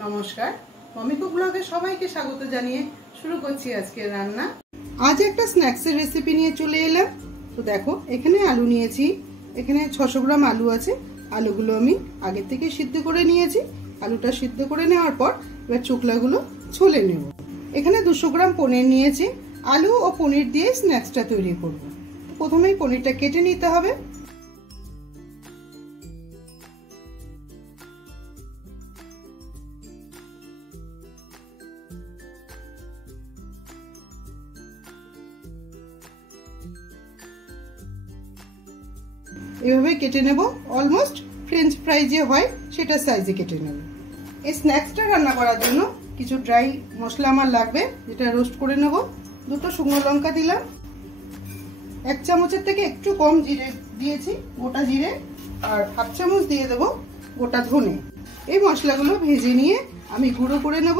নমস্কার, mummy cook ব্লগে সবাইকে স্বাগত জানিয়ে শুরু করছি আজকের রান্না। আজ একটা স্ন্যাক্সের রেসিপি নিয়ে চলে এলাম। তো দেখো, এখানে আলু নিয়েছি, এখানে 600 গ্রাম আলু আছে। আলুগুলো আমি আগে থেকে সিদ্ধ করে নিয়েছি। আলুটা সিদ্ধ করে নেওয়ার পর এবার চোকলাগুলো ছুলে নেব। এখানে 200 গ্রাম পনির নিয়েছি। আলু ও পনির দিয়ে স্ন্যাক্সটা তৈরি করব। প্রথমেই পনিরটা কেটে নিতে হবে। এভাবে কেটে নেব, অলমোস্ট ফ্রেঞ্চ ফ্রাই যে হয় সেটা সাইজে কেটে নেব। এই স্ন্যাক্সটা রান্না করার জন্য কিছু ড্রাই মশলা আমার লাগবে, যেটা রোস্ট করে নেব। 2টো শুকনো লঙ্কা দিলাম, 1 চামচের থেকে একটু কম জিরে দিয়েছি, গোটা জিরে, আর 1/2 চামচ দিয়ে দেব গোটা ধনে। এই মশলাগুলো ভেজে নিয়ে আমি গুঁড়ো করে নেব।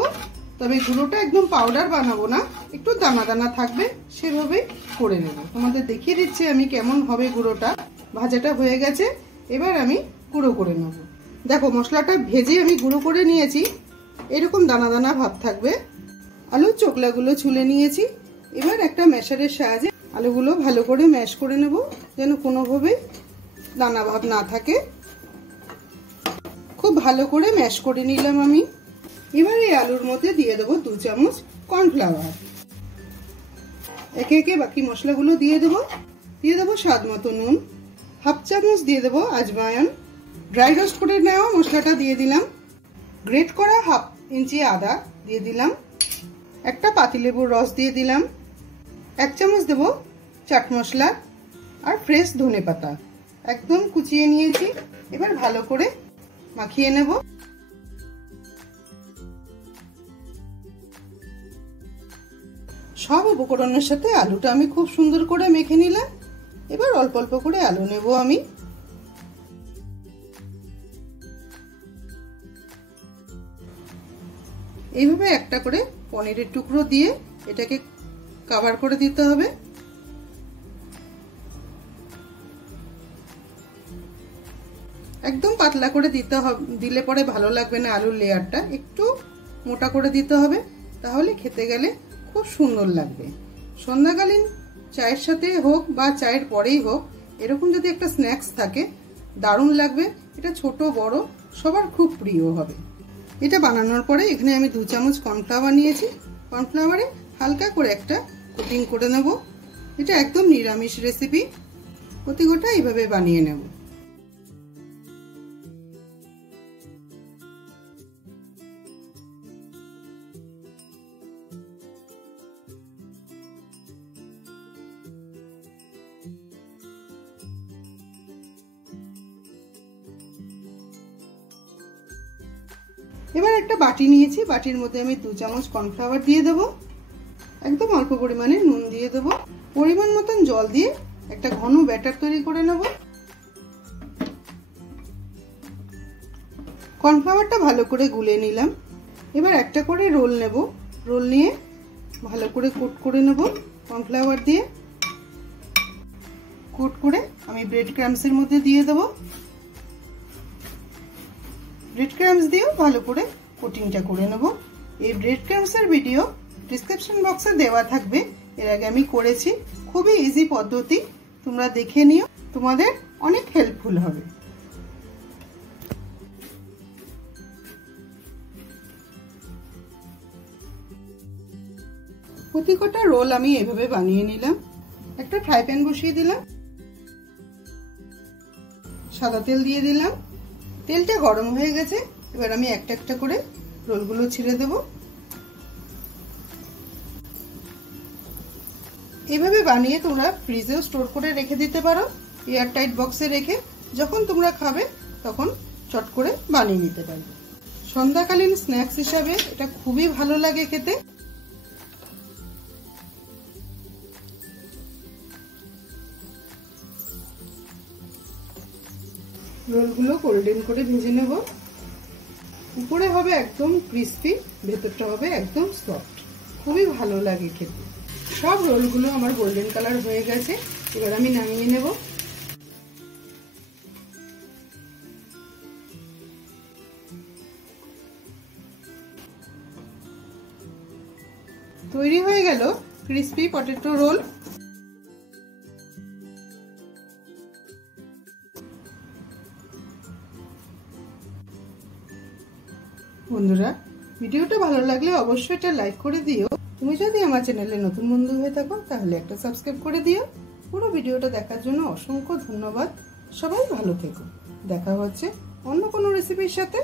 তবে গুঁড়োটা একদম পাউডার বানাবো না, একটু দানা দানা থাকবে, সেভাবেই করে নেব। তোমাদের দেখিয়ে দিচ্ছি আমি কেমন হবে গুঁড়োটা। ভাজাটা হয়ে গেছে, এবার আমি গুঁড়ো করে নেব। দেখো, মশলাটা ভেজে আমি গুঁড়ো করে নিয়েছি, এরকম দানা দানা ভাব থাকবে। আলুর চোকলাগুলো ছুলে নিয়েছি। এবার একটা ম্যাশারের সাহায্যে আলুগুলো ভালো করে ম্যাশ করে নেব, যেন কোনোভাবে দানা ভাব না থাকে। খুব ভালো করে ম্যাশ করে নিলাম আমি। এবার এই আলুর মধ্যে দিয়ে দেবো 2 চামচ কর্নফ্লাওয়ার। একে একে বাকি মশলাগুলো দিয়ে দেবো। দিয়ে দেবো স্বাদ মতো নুন, 1/2 চামচ দিয়ে দেবো আজওয়াইন। ড্রাই রোস্ট করে নেওয়া মশলাটা দিয়ে দিলাম। গ্রেট করা 1/2 ইঞ্চি আদা দিয়ে দিলাম। একটা পাতিলেবুর রস দিয়ে দিলাম। 1 চামচ দেবো চাট মশলা আর ফ্রেশ ধনে পাতা একদম কুচিয়ে নিয়েছি। এবার ভালো করে মাখিয়ে নেব। সব উপকরণের সাথে আলুটা আমি খুব সুন্দর করে মেখে নিলাম। এবার অল্প অল্প করে আলু নেব আমি। এইভাবে একটা করে পনিরের টুকরো দিয়ে এটাকে কভার করে দিতে হবে। একদম পাতলা করে দিতে হবে, দিলে পরে ভালো লাগবে না। আলুর লেয়ারটা একটু মোটা করে দিতে হবে, তাহলে খেতে গেলে খুব সুন্দর লাগবে। সন্ধ্যাকালীন চায়ের সাথে হোক বা চায়ের পরেই হোক, এরকম যদি একটা স্ন্যাক্স থাকে দারুণ লাগবে। এটা ছোট বড় সবার খুব প্রিয় হবে। এটা বানানোর পরে এখানে আমি 2 চামচ কর্নফ্লাওয়ার নিয়েছি। কর্নফ্লাওয়ারে হালকা করে একটা কোটিং করে নেব। এটা একদম নিরামিষ রেসিপি, প্রতি গোটা এইভাবে বানিয়ে নেব। এবার একটা বাটি নিয়েছি, বাটির মধ্যে আমি 2 চামচ কর্নফ্লাওয়ার দিয়ে দেবো। একদম অল্প পরিমাণে নুন দিয়ে দেবো। পরিমাণ মতন জল দিয়ে একটা ঘন ব্যাটার তৈরি করে নেব। কর্নফ্লাওয়ারটা ভালো করে গুলে নিলাম। এবার একটা করে রোল নেব। রোল নিয়ে ভালো করে কোট করে নেব কর্নফ্লাওয়ার দিয়ে। কোট করে আমি ব্রেড ক্রাম্বসের মধ্যে দিয়ে দেবো। ব্রেড ক্রাম্বস দিয়েও ভালো করে কোটিংটা করে নেব। এই ব্রেড ক্রাম্বসের ভিডিও ডিসক্রিপশন বক্সে দেওয়া থাকবে, এর আগে আমি করেছি। খুবই ইজি পদ্ধতি, তোমরা দেখে নিও, তোমাদের অনেক হেল্পফুল হবে। প্রতি কটা রোল আমি এভাবে বানিয়ে নিলাম। একটা ফ্রাই প্যান বসিয়ে দিলাম, সাদা তেল দিয়ে দিলাম। তেলটা গরম হয়ে গেছে, এবার আমি একটা একটা করে রোলগুলো ছেড়ে দেব। এভাবে বানিয়ে তোমরা ফ্রিজেও স্টোর করে রেখে দিতে পারো, এয়ার টাইট বক্সে রেখে। যখন তোমরা খাবে তখন চট করে বানিয়ে নিতে পারবে। সন্ধ্যাকালীন স্ন্যাক্স হিসাবে এটা খুবই ভালো লাগে খেতে। রোলগুলো গোল্ডেন করে ভেজে নেব। উপরে হবে একদম ক্রিস্পি, ভেতরটা হবে একদম সফট, খুবই ভালো লাগে খেতে। সব রোলগুলো আমার গোল্ডেন কালার হয়ে গেছে, এবার আমি নামিয়ে নেব। তৈরি হয়ে গেল ক্রিসপি পটেটো রোল। বন্ধুরা, ভিডিওটা ভালো লাগলে অবশ্যই এটা লাইক করে দিও। তুমি যদি আমার চ্যানেলে নতুন বন্ধু হয়ে থাকো তাহলে একটা সাবস্ক্রাইব করে দিও। পুরো ভিডিওটা দেখার জন্য অসংখ্য ধন্যবাদ। সবাই ভালো থেকো। দেখা হচ্ছে অন্য কোনো রেসিপির সাথে।